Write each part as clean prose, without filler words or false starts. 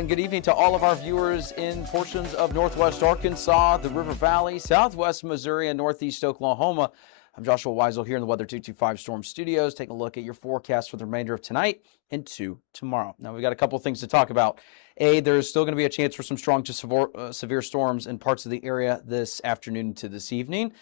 right, and good evening to all of our viewers in portions of northwest Arkansas, the River Valley, southwest Missouri, and northeast Oklahoma. I'm Joshua Weisel here in the Weather 225 Storm Studios, taking a look at your forecast for the remainder of tonight into tomorrow. Now, we've got a couple of things to talk about. There's still going to be a chance for some strong to severe storms in parts of the area this afternoon to this evening.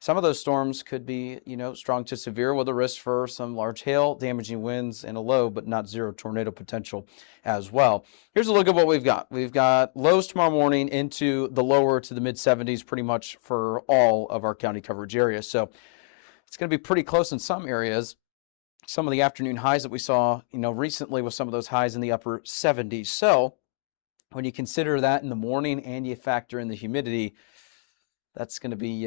Some of those storms could be, strong to severe with a risk for some large hail, damaging winds, and a low, but not zero tornado potential as well. Here's a look at what we've got. We've got lows tomorrow morning into the lower to the mid 70s pretty much for all of our county coverage areas. So it's going to be pretty close in some areas. Some of the afternoon highs that we saw, recently with some of those highs in the upper 70s. So when you consider that in the morning and you factor in the humidity, that's going to be,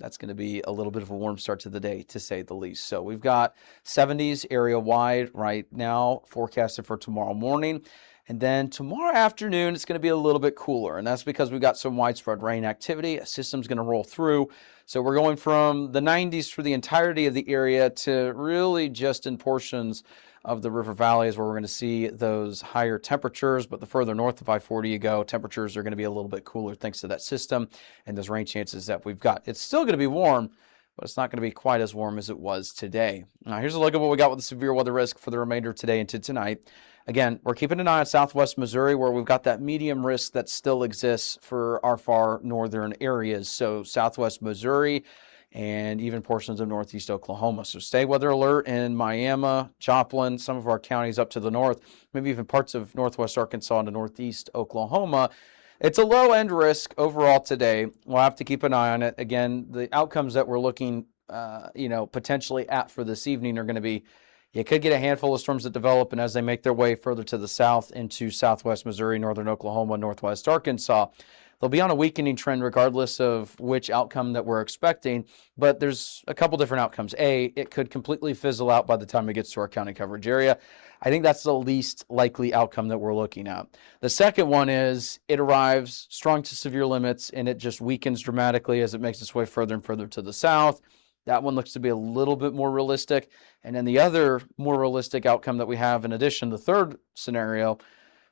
that's going to be a little bit of a warm start to the day, to say the least. So we've got 70s area wide right now forecasted for tomorrow morning. And then tomorrow afternoon, it's going to be a little bit cooler. And that's because we've got some widespread rain activity. A system's going to roll through. So we're going from the 90s for the entirety of the area to really just in portions of the river valleys where we're going to see those higher temperatures. But the further north of I-40 you go, temperatures are going to be a little bit cooler thanks to that system and those rain chances that we've got. It's still going to be warm, but it's not going to be quite as warm as it was today. Now, here's a look at what we got with the severe weather risk for the remainder of today into tonight. Again, we're keeping an eye on southwest Missouri where we've got that medium risk that still exists for our far northern areas. So southwest Missouri and even portions of northeast Oklahoma. So stay weather alert in Miami, Joplin, some of our counties up to the north, maybe even parts of northwest Arkansas and northeast Oklahoma. It's a low end risk overall today. We'll have to keep an eye on it. Again, the outcomes that we're looking, potentially at for this evening are going to be, you could get a handful of storms that develop, and as they make their way further to the south into southwest Missouri, northern Oklahoma, northwest Arkansas, they'll be on a weakening trend regardless of which outcome that we're expecting, but there's a couple different outcomes. It could completely fizzle out by the time it gets to our county coverage area. I think that's the least likely outcome that we're looking at. The second one is it arrives strong to severe limits, and it just weakens dramatically as it makes its way further and further to the south. That one looks to be a little bit more realistic. And then the other more realistic outcome that we have, in addition, the third scenario,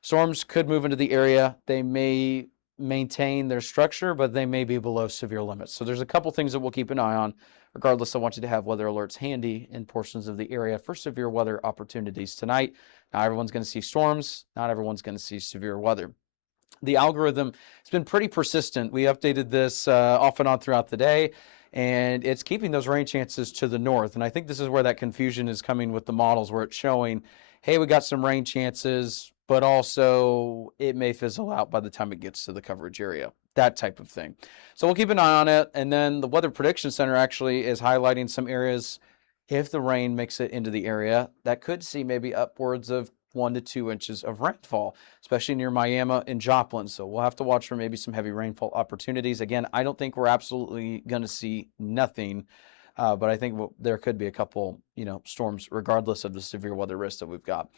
storms could move into the area. They may maintain their structure, but they may be below severe limits. So there's a couple things that we'll keep an eye on. Regardless, I want you to have weather alerts handy in portions of the area for severe weather opportunities tonight. Not everyone's going to see storms. Not everyone's going to see severe weather. The algorithm has been pretty persistent. We updated this off and on throughout the day, and it's keeping those rain chances to the north. And I think this is where that confusion is coming with the models, where it's showing, hey, we got some rain chances, but also it may fizzle out by the time it gets to the coverage area, that type of thing. So we'll keep an eye on it. And then the Weather Prediction Center actually is highlighting some areas, if the rain makes it into the area, that could see maybe upwards of 1 to 2 inches of rainfall, especially near Miami and Joplin. So we'll have to watch for maybe some heavy rainfall opportunities. Again, I don't think we're absolutely going to see nothing, but I think there could be a couple, storms regardless of the severe weather risk that we've got.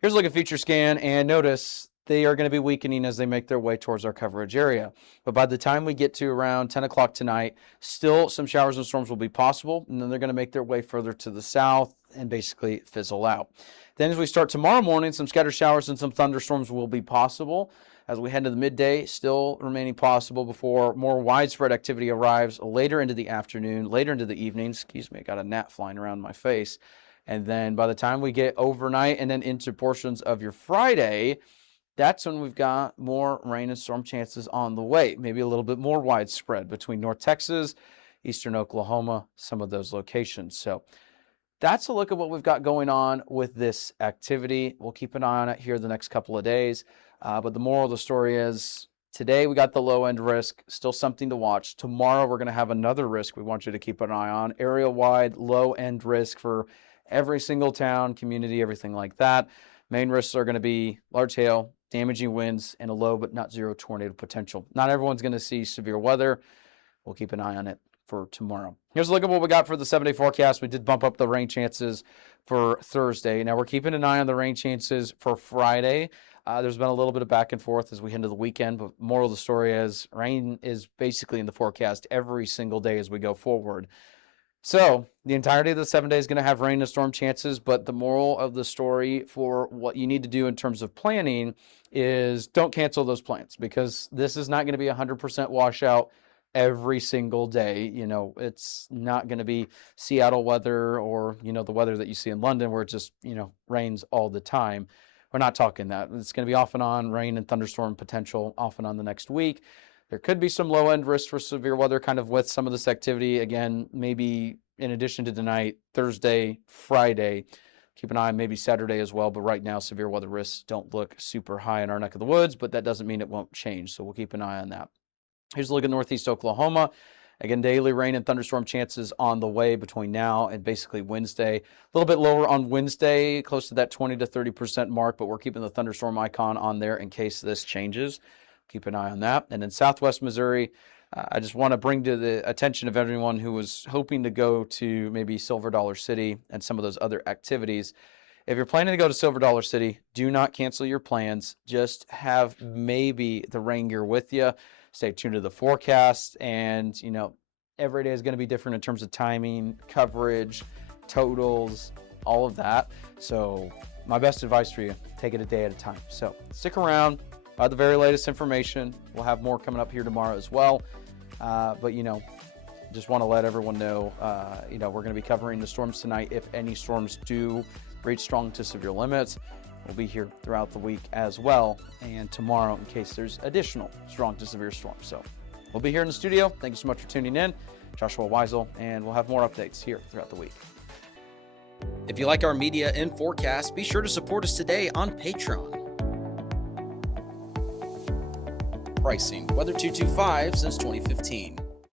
Here's a look at Future Scan, and notice they are going to be weakening as they make their way towards our coverage area. But by the time we get to around 10 o'clock tonight, still some showers and storms will be possible, and then they're going to make their way further to the south and basically fizzle out. Then as we start tomorrow morning, some scattered showers and some thunderstorms will be possible. As we head to the midday, still remaining possible before more widespread activity arrives later into the afternoon, later into the evening. Excuse me, I got a gnat flying around my face. And then by the time we get overnight and then into portions of your Friday, that's when we've got more rain and storm chances on the way. Maybe a little bit more widespread between North Texas, eastern Oklahoma, some of those locations. So that's a look at what we've got going on with this activity. We'll keep an eye on it here the next couple of days. But the moral of the story is today we got the low end risk, still something to watch. Tomorrow we're going to have another risk we want you to keep an eye on. Area wide, low end risk for every single town, community, everything like that. Main risks are going to be large hail, damaging winds, and a low but not zero tornado potential. Not everyone's going to see severe weather. We'll keep an eye on it for tomorrow. Here's a look at what we got for the 7-day forecast. We did bump up the rain chances for Thursday. Now we're keeping an eye on the rain chances for Friday. There's been a little bit of back and forth as we head into the weekend, but moral of the story is rain is basically in the forecast every single day as we go forward. So the entirety of the 7 days is going to have rain and storm chances, but the moral of the story for what you need to do in terms of planning is don't cancel those plans, because this is not going to be 100% washout every single day. It's not going to be Seattle weather or, the weather that you see in London where it just, rains all the time. We're not talking that. It's going to be off and on rain and thunderstorm potential off and on the next week. There could be some low end risk for severe weather kind of with some of this activity. Again, maybe in addition to tonight, Thursday, Friday, keep an eye on maybe Saturday as well. But right now, severe weather risks don't look super high in our neck of the woods, but that doesn't mean it won't change. So we'll keep an eye on that. Here's a look at northeast Oklahoma. Again, daily rain and thunderstorm chances on the way between now and basically Wednesday. A little bit lower on Wednesday, close to that 20 to 30% mark, but we're keeping the thunderstorm icon on there in case this changes. Keep an eye on that. And in southwest Missouri, I just want to bring to the attention of everyone who was hoping to go to maybe Silver Dollar City and some of those other activities. If you're planning to go to Silver Dollar City, do not cancel your plans. Just have maybe the rain gear with you. Stay tuned to the forecast. And, every day is going to be different in terms of timing, coverage, totals, all of that. So my best advice for you, take it a day at a time. So stick around. The very latest information. We'll have more coming up here tomorrow as well. But, just want to let everyone know, we're going to be covering the storms tonight. If any storms do reach strong to severe limits, we'll be here throughout the week as well. And tomorrow in case there's additional strong to severe storms. So we'll be here in the studio. Thank you so much for tuning in. Joshua Weisel, and we'll have more updates here throughout the week. If you like our media and forecast, be sure to support us today on Patreon. Pricing, Weather 225 since 2015.